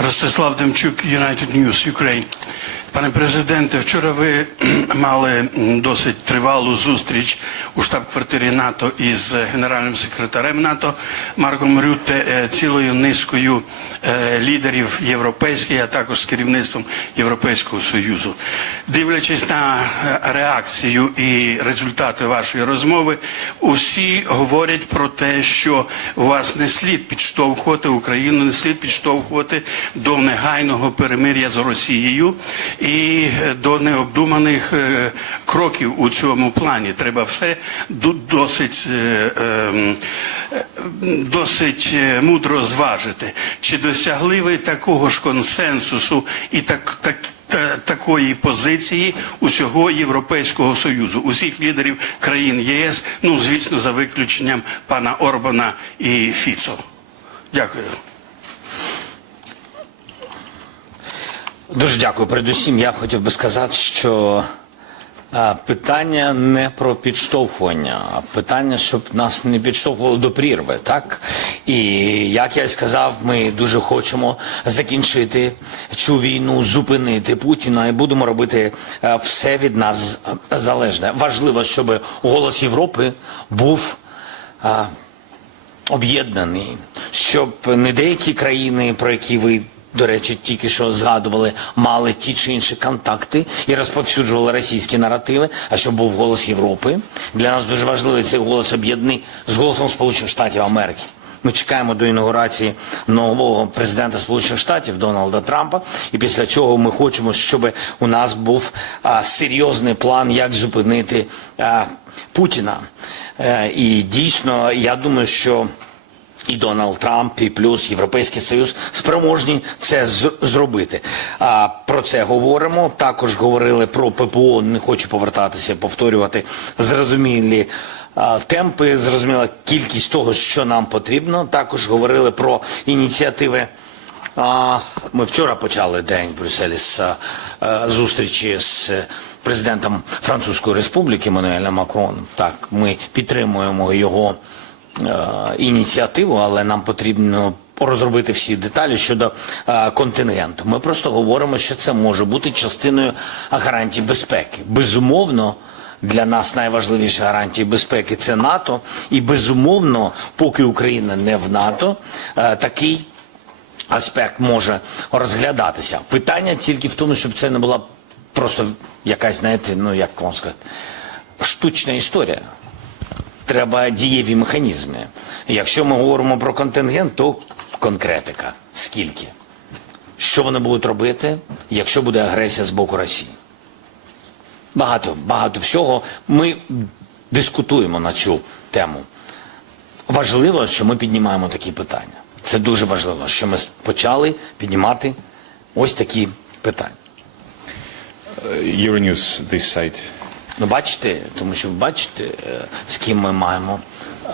Ростислав Демчук, United News Ukraine. Пане президенте, вчора ви мали досить тривалу зустріч у штаб-квартирі НАТО із генеральним секретарем НАТО Марком Рютте, е, цілою низкою е, лідерів європейських, а також з керівництвом Європейського Союзу. Дивлячись на е, реакцію і результати вашої розмови, усі говорять про те, що вас не слід підштовхувати Україну, не слід підштовхувати до негайного перемир'я з Росією і до необдуманих е, кроків у цьому плані. Треба все досить, е, ем, е, досить мудро зважити. Чи досягли ви такого ж консенсусу і так, так та- такої позиції усього Європейського Союзу, усіх лідерів країн ЄС, ну звісно, за виключенням пана Орбана і Фіцо. Дякую. Дуже дякую. Передусім, я хотів би сказати, що питання не про підштовхування, а питання, щоб нас не підштовхувало до прірви, так? І як я сказав, ми дуже хочемо закінчити цю війну, зупинити Путіна і будемо робити все від нас залежне. Важливо, щоб голос Європи був. Об'єднаний, щоб не деякі країни, про які ви, до речі, тільки що згадували, мали ті чи інші контакти і розповсюджували російські наративи, а щоб був голос Європи. Для нас дуже важливий цей голос об'єднаний з голосом Сполучених Штатів Америки. Ми чекаємо до інаугурації нового президента Сполучених Штатів Дональда Трампа, і після цього ми хочемо, щоб у нас був а, серйозний план, як зупинити а, Путіна. Е, і дійсно, я думаю, що і Дональд Трамп, і плюс Європейський Союз спроможні це зробити. А про це говоримо. Також говорили про ППО. Не хочу повертатися, повторювати зрозумілі. Темпи, зрозуміла кількість того, що нам потрібно. Також говорили про ініціативи. Ми вчора почали день в Брюсселі з е, зустрічі з президентом Французької Республіки Мануелем Макроном. Так, ми підтримуємо його е, ініціативу, але нам потрібно розробити всі деталі щодо е, контингенту. Ми просто говоримо, що це може бути частиною гарантій безпеки. Безумовно. Для нас найважливіші гарантії безпеки це НАТО, і безумовно, поки Україна не в НАТО, е, такий аспект може розглядатися. Питання тільки в тому, щоб це не була просто якась, знаєте, ну як вам сказати, штучна історія. Треба дієві механізми. Якщо ми говоримо про контингент, то конкретика. Скільки? Що вони будуть робити, якщо буде агресія з боку Росії? Багато, багато всього. Ми дискутуємо на цю тему. Важливо, що ми піднімаємо такі питання. Це дуже важливо, що ми почали піднімати ось такі питання. Euronews this site. Ну, бачите, тому що бачите, е, з ким ми маємо, е,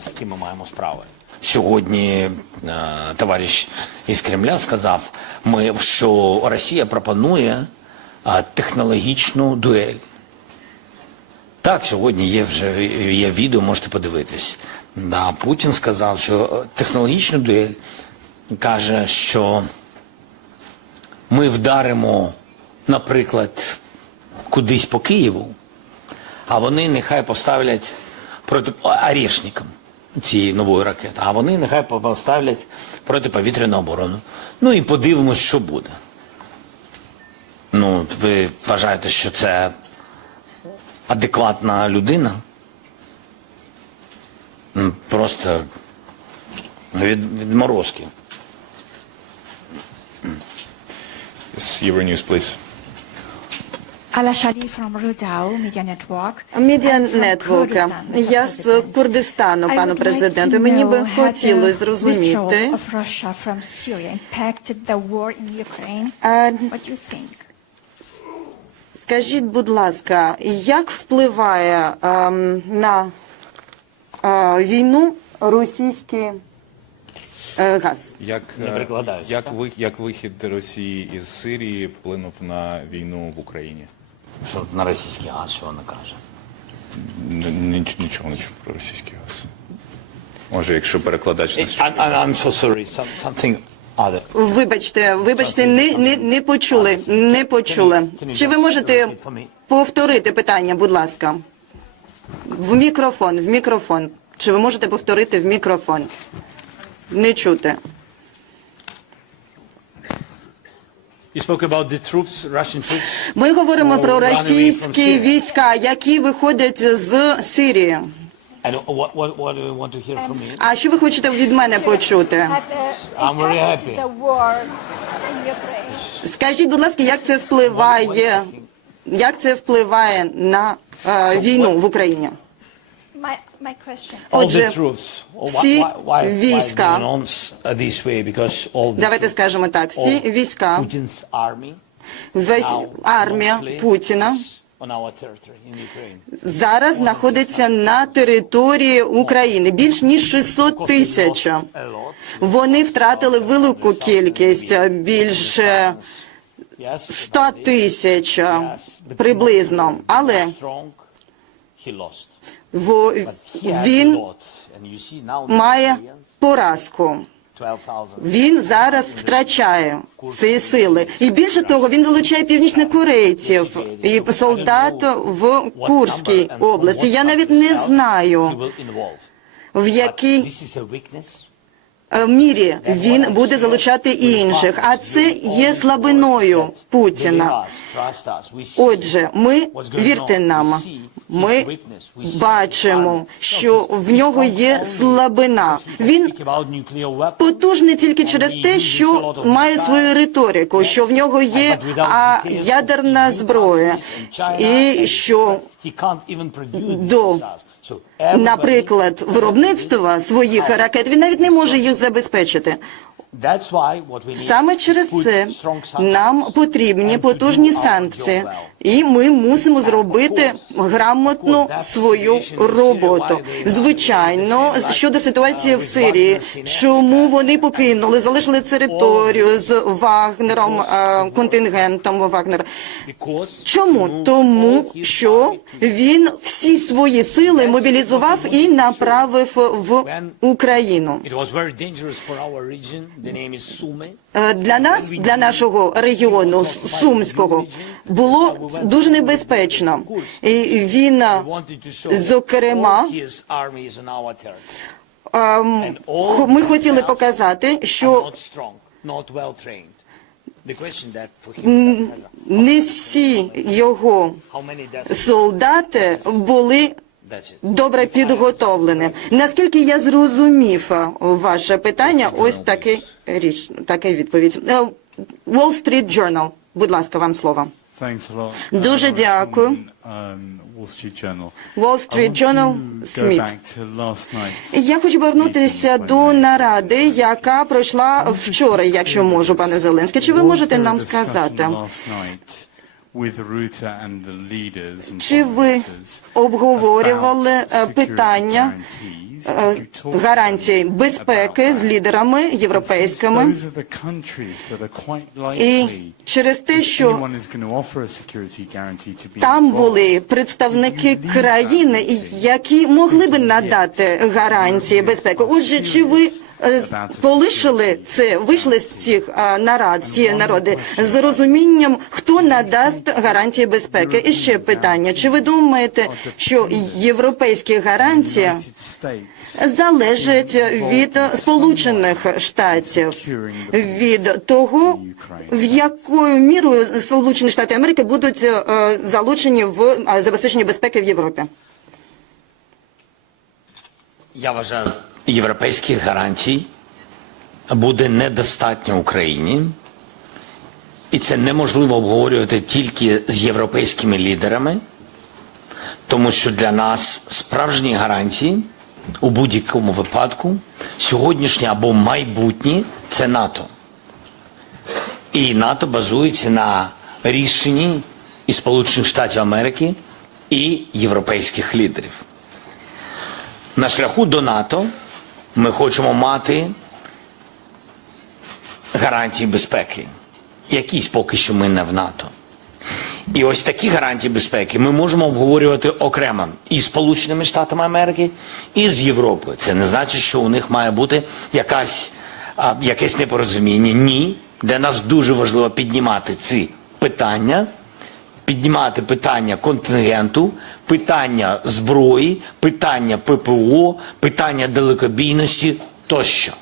з ким ми маємо справи. Сьогодні е, товариш із Кремля сказав, ми, що Росія пропонує технологічну дуель. Так, сьогодні є вже є відео, можете подивитись. Да, Путін сказав, що технологічну дуель каже, що ми вдаримо, наприклад, кудись по Києву, а вони нехай поставлять проти Орешникам цієї нової ракети, а вони нехай поставлять протиповітряну оборону. Ну і подивимось, що буде. Ну, ви вважаєте, що це адекватна людина? Просто від, відморозки. Yes, Euronews, please. Медіа I'm from Нетворк. Kurdistan, Mr. Я з Курдистану, пану президенту. Мені би know хотілося зрозуміти. withdrawal of Russia from Syria impacted the war in Ukraine. А, What do you think? Скажіть, будь ласка, як впливає ем, на е, війну російський е, газ? Як, Не е, як, так? ви, як вихід Росії із Сирії вплинув на війну в Україні? Що на російський газ, що вона каже? Ніч- Нічого не чув про російський газ. Може, якщо перекладач нас I'm, I'm, I'm so sorry. Some, something other. Вибачте, вибачте, не, не, не почули, не почули. Чи ви можете повторити питання, будь ласка? В мікрофон, в мікрофон. Чи ви можете повторити в мікрофон? Не чути. Ми говоримо про російські війська, які виходять з Сирії. And what, what, what do you want to hear from me? А що ви хочете від мене почути? Скажіть, будь ласка, як це впливає? Як це впливає на е, війну в Україні? My, my question. All Отже, the troops. Why, всі why, why, why війська. do you announce uh, this way? Because all the Давайте troops, скажемо так, всі війська, Putin's army весь now армія Путіна is on our territory in Ukraine. зараз знаходиться на території України. Більш ніж 600 Of course, we тисяч. lost a lot. Вони втратили велику кількість, більше Yes, 100 about this. тисяч приблизно. Але він має поразку. Він зараз втрачає ці сили. І більше того, він залучає північнокорейців і солдат в Курській області. Я навіть не знаю, в якій е, мірі він буде залучати інших. А це є слабиною Путіна. Отже, ми вірте нам. Ми бачимо, що в нього є слабина. Він потужний тільки через те, що має свою риторику, що в нього є а, ядерна зброя, і що до, наприклад, виробництва своїх ракет він навіть не може їх забезпечити. Саме через це нам потрібні потужні санкції, і ми мусимо зробити грамотно свою роботу. Звичайно, щодо ситуації в Сирії, чому вони покинули, залишили територію з Вагнером, е, контингентом Вагнера. Чому? Тому що він всі свої сили мобілізував і направив в Україну. Е, Для нас, для нашого регіону Сумського, було дуже небезпечно. І він, е, зокрема, ем, ми хотіли показати, що не всі його солдати були. Добре підготовлені. Наскільки я зрозумів е, ваше питання, ось таке річ, таке відповідь. Е, Wall Street Journal, будь ласка, вам слово. Дуже дякую. um, Wall Street Journal. Сміт. Я хочу повернутися до наради, яка пройшла вчора, якщо можу, пане Зеленський. Чи ви можете нам сказати, чи ви обговорювали е, питання е, гарантій безпеки з лідерами європейськими? І через те, що там були представники країни, які могли би надати гарантії безпеки. Отже, чи ви е, полишили це, вийшли з цих е, нарад, з цієї народи з розумінням, хто надасть гарантії безпеки? І ще питання: чи ви думаєте, що європейські гарантії залежать від Сполучених Штатів, від того, в якою мірою Сполучені Штати Америки будуть е, залучені в е, забезпеченні безпеки в Європі. Я вважаю, європейських гарантій буде недостатньо Україні, і це неможливо обговорювати тільки з європейськими лідерами, тому що для нас справжні гарантії у будь-якому випадку сьогоднішні або майбутні це НАТО. І НАТО базується на рішенні і Сполучених Штатів Америки і європейських лідерів. На шляху до НАТО ми хочемо мати гарантії безпеки. Якісь поки що ми не в НАТО. І ось такі гарантії безпеки ми можемо обговорювати окремо і з Сполученими Штатами Америки, і з Європою. Це не значить, що у них має бути якась а, якесь непорозуміння. Ні, для нас дуже важливо піднімати ці питання, піднімати питання контингенту, питання зброї, питання ППО, питання далекобійності тощо.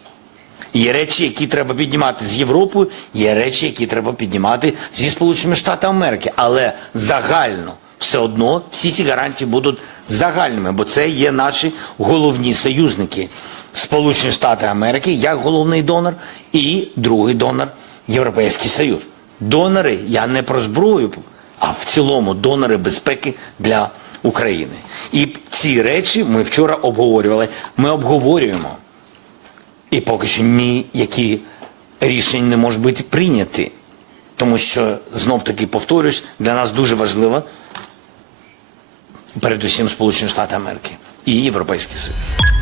Є речі, які треба піднімати з Європою, є речі, які треба піднімати зі Сполученими Штатами Америки. Але загально все одно всі ці гарантії будуть загальними, бо це є наші головні союзники. Сполучені Штати Америки як головний донор і другий донор Європейський Союз. Донори, я не про зброю, а в цілому донори безпеки для України. І ці речі ми вчора обговорювали. Ми обговорюємо. І поки що ніякі рішення не можуть бути прийняті. Тому що, знов таки повторюсь, для нас дуже важливо, передусім Сполучені Штати Америки і Європейський Союз.